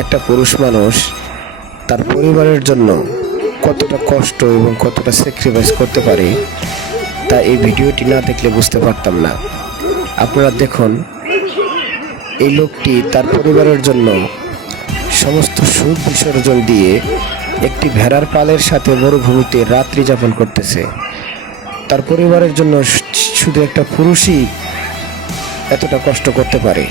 একটা পুরুষ মানুষ তার পরিবারের জন্য কতটা কষ্ট এবং কতটা স্যাক্রিফাইস করতে পারে তা এই ভিডিওটি না দেখলে বুঝতে পারতাম না। আপনারা দেখুন, এই লোকটি তার পরিবারের জন্য সমস্ত সুখ বিসর্জন দিয়ে একটি ভেড়ার পালের সাথে মরুভূমিতে রাত্রি যাপন করতেছে। তার পরিবারের জন্য শুধু একটা পুরুষই এতটা কষ্ট করতে পারে।